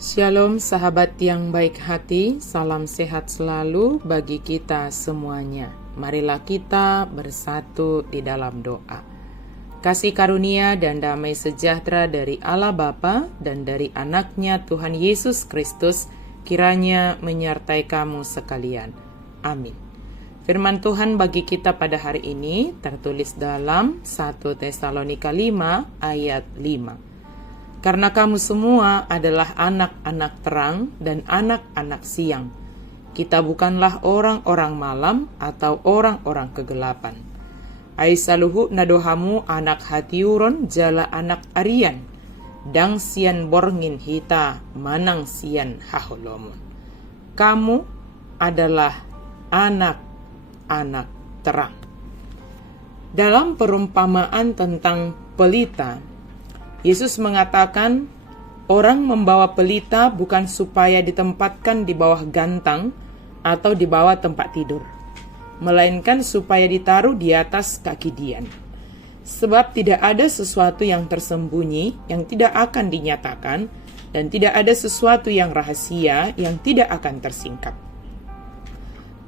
Shalom sahabat yang baik hati, salam sehat selalu bagi kita semuanya. Marilah kita bersatu di dalam doa. Kasih karunia dan damai sejahtera dari Allah Bapa dan dari anaknya Tuhan Yesus Kristus kiranya menyertai kamu sekalian. Amin. Firman Tuhan bagi kita pada hari ini tertulis dalam 1 Tesalonika 5 ayat 5. Karena kamu semua adalah anak-anak terang dan anak-anak siang. Kita bukanlah orang-orang malam atau orang-orang kegelapan. Aisaluhu nadohamu anak hatiuron jala anak arian. Dang sian borngin hita manang sian haholomon. Kamu adalah anak-anak terang. Dalam perumpamaan tentang pelita, Yesus mengatakan, orang membawa pelita bukan supaya ditempatkan di bawah gantang atau di bawah tempat tidur, melainkan supaya ditaruh di atas kaki dian. Sebab tidak ada sesuatu yang tersembunyi yang tidak akan dinyatakan, dan tidak ada sesuatu yang rahasia yang tidak akan tersingkap.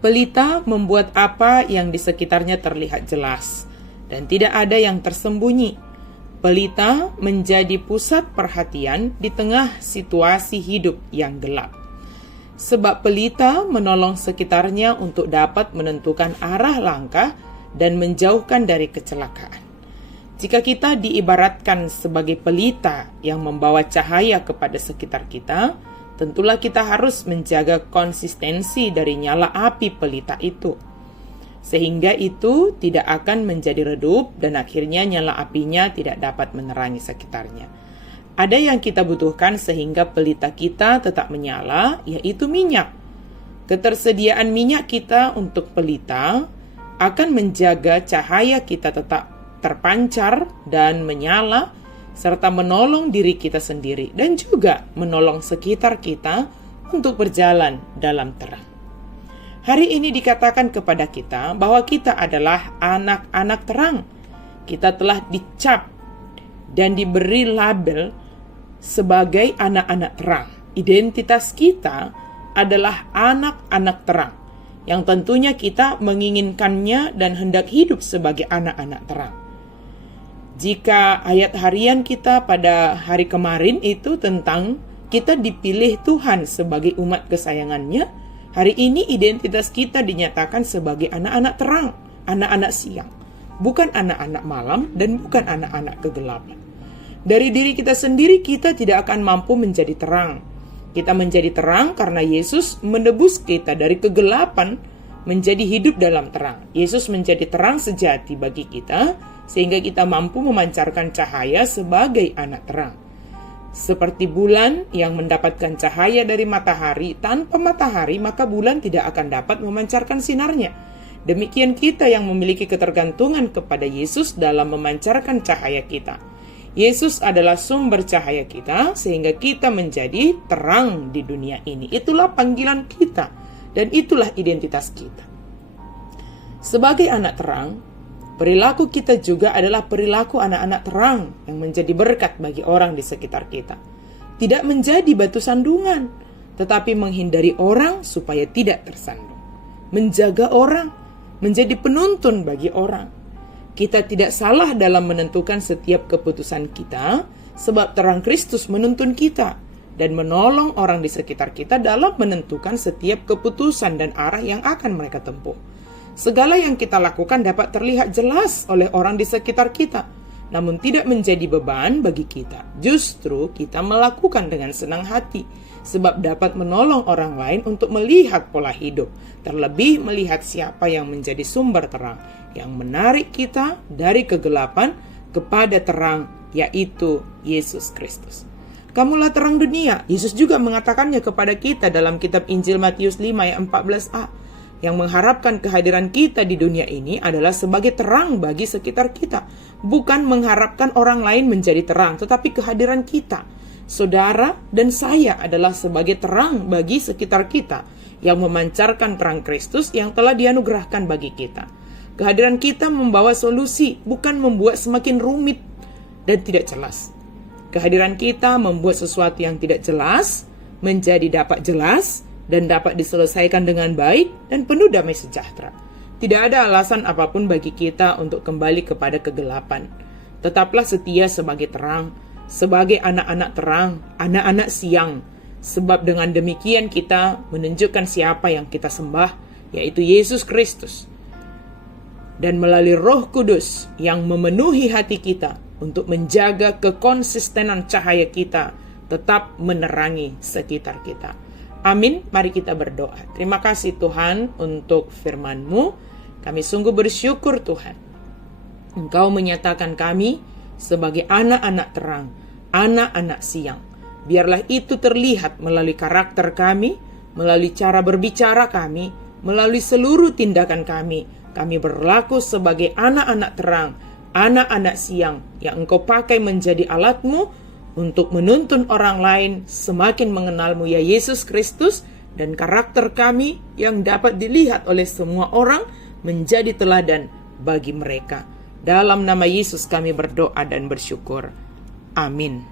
Pelita membuat apa yang di sekitarnya terlihat jelas, dan tidak ada yang tersembunyi. Pelita menjadi pusat perhatian di tengah situasi hidup yang gelap. Sebab pelita menolong sekitarnya untuk dapat menentukan arah langkah dan menjauhkan dari kecelakaan. Jika kita diibaratkan sebagai pelita yang membawa cahaya kepada sekitar kita, tentulah kita harus menjaga konsistensi dari nyala api pelita itu, sehingga itu tidak akan menjadi redup dan akhirnya nyala apinya tidak dapat menerangi sekitarnya. Ada yang kita butuhkan sehingga pelita kita tetap menyala, yaitu minyak. Ketersediaan minyak kita untuk pelita akan menjaga cahaya kita tetap terpancar dan menyala, serta menolong diri kita sendiri dan juga menolong sekitar kita untuk berjalan dalam terang. Hari ini dikatakan kepada kita bahwa kita adalah anak-anak terang. Kita telah dicap dan diberi label sebagai anak-anak terang. Identitas kita adalah anak-anak terang, yang tentunya kita menginginkannya dan hendak hidup sebagai anak-anak terang. Jika ayat harian kita pada hari kemarin itu tentang kita dipilih Tuhan sebagai umat kesayangannya, hari ini identitas kita dinyatakan sebagai anak-anak terang, anak-anak siang, bukan anak-anak malam dan bukan anak-anak kegelapan. Dari diri kita sendiri kita tidak akan mampu menjadi terang. Kita menjadi terang karena Yesus menebus kita dari kegelapan menjadi hidup dalam terang. Yesus menjadi terang sejati bagi kita sehingga kita mampu memancarkan cahaya sebagai anak terang. Seperti bulan yang mendapatkan cahaya dari matahari, tanpa matahari maka bulan tidak akan dapat memancarkan sinarnya. Demikian kita yang memiliki ketergantungan kepada Yesus dalam memancarkan cahaya kita. Yesus adalah sumber cahaya kita sehingga kita menjadi terang di dunia ini. Itulah panggilan kita dan itulah identitas kita. Sebagai anak terang, perilaku kita juga adalah perilaku anak-anak terang yang menjadi berkat bagi orang di sekitar kita. Tidak menjadi batu sandungan, tetapi menghindari orang supaya tidak tersandung. Menjaga orang, menjadi penuntun bagi orang. Kita tidak salah dalam menentukan setiap keputusan kita, sebab terang Kristus menuntun kita dan menolong orang di sekitar kita dalam menentukan setiap keputusan dan arah yang akan mereka tempuh. Segala yang kita lakukan dapat terlihat jelas oleh orang di sekitar kita, namun tidak menjadi beban bagi kita. Justru kita melakukan dengan senang hati, sebab dapat menolong orang lain untuk melihat pola hidup, terlebih melihat siapa yang menjadi sumber terang, yang menarik kita dari kegelapan kepada terang, yaitu Yesus Kristus. Kamulah terang dunia. Yesus juga mengatakannya kepada kita dalam kitab Injil Matius 5 ayat 14a. Yang mengharapkan kehadiran kita di dunia ini adalah sebagai terang bagi sekitar kita. Bukan mengharapkan orang lain menjadi terang, tetapi kehadiran kita. Saudara dan saya adalah sebagai terang bagi sekitar kita, yang memancarkan terang Kristus yang telah dianugerahkan bagi kita. Kehadiran kita membawa solusi, bukan membuat semakin rumit dan tidak jelas. Kehadiran kita membuat sesuatu yang tidak jelas menjadi dapat jelas dan dapat diselesaikan dengan baik dan penuh damai sejahtera. Tidak ada alasan apapun bagi kita untuk kembali kepada kegelapan. Tetaplah setia sebagai terang, sebagai anak-anak terang, anak-anak siang. Sebab dengan demikian kita menunjukkan siapa yang kita sembah, yaitu Yesus Kristus. Dan melalui Roh Kudus yang memenuhi hati kita untuk menjaga kekonsistenan cahaya kita tetap menerangi sekitar kita. Amin. Mari kita berdoa. Terima kasih Tuhan untuk firman-Mu. Kami sungguh bersyukur Tuhan. Engkau menyatakan kami sebagai anak-anak terang, anak-anak siang. Biarlah itu terlihat melalui karakter kami, melalui cara berbicara kami, melalui seluruh tindakan kami. Kami berlaku sebagai anak-anak terang, anak-anak siang yang Engkau pakai menjadi alat-Mu untuk menuntun orang lain semakin mengenal-Mu ya Yesus Kristus, dan karakter kami yang dapat dilihat oleh semua orang menjadi teladan bagi mereka. Dalam nama Yesus kami berdoa dan bersyukur. Amin.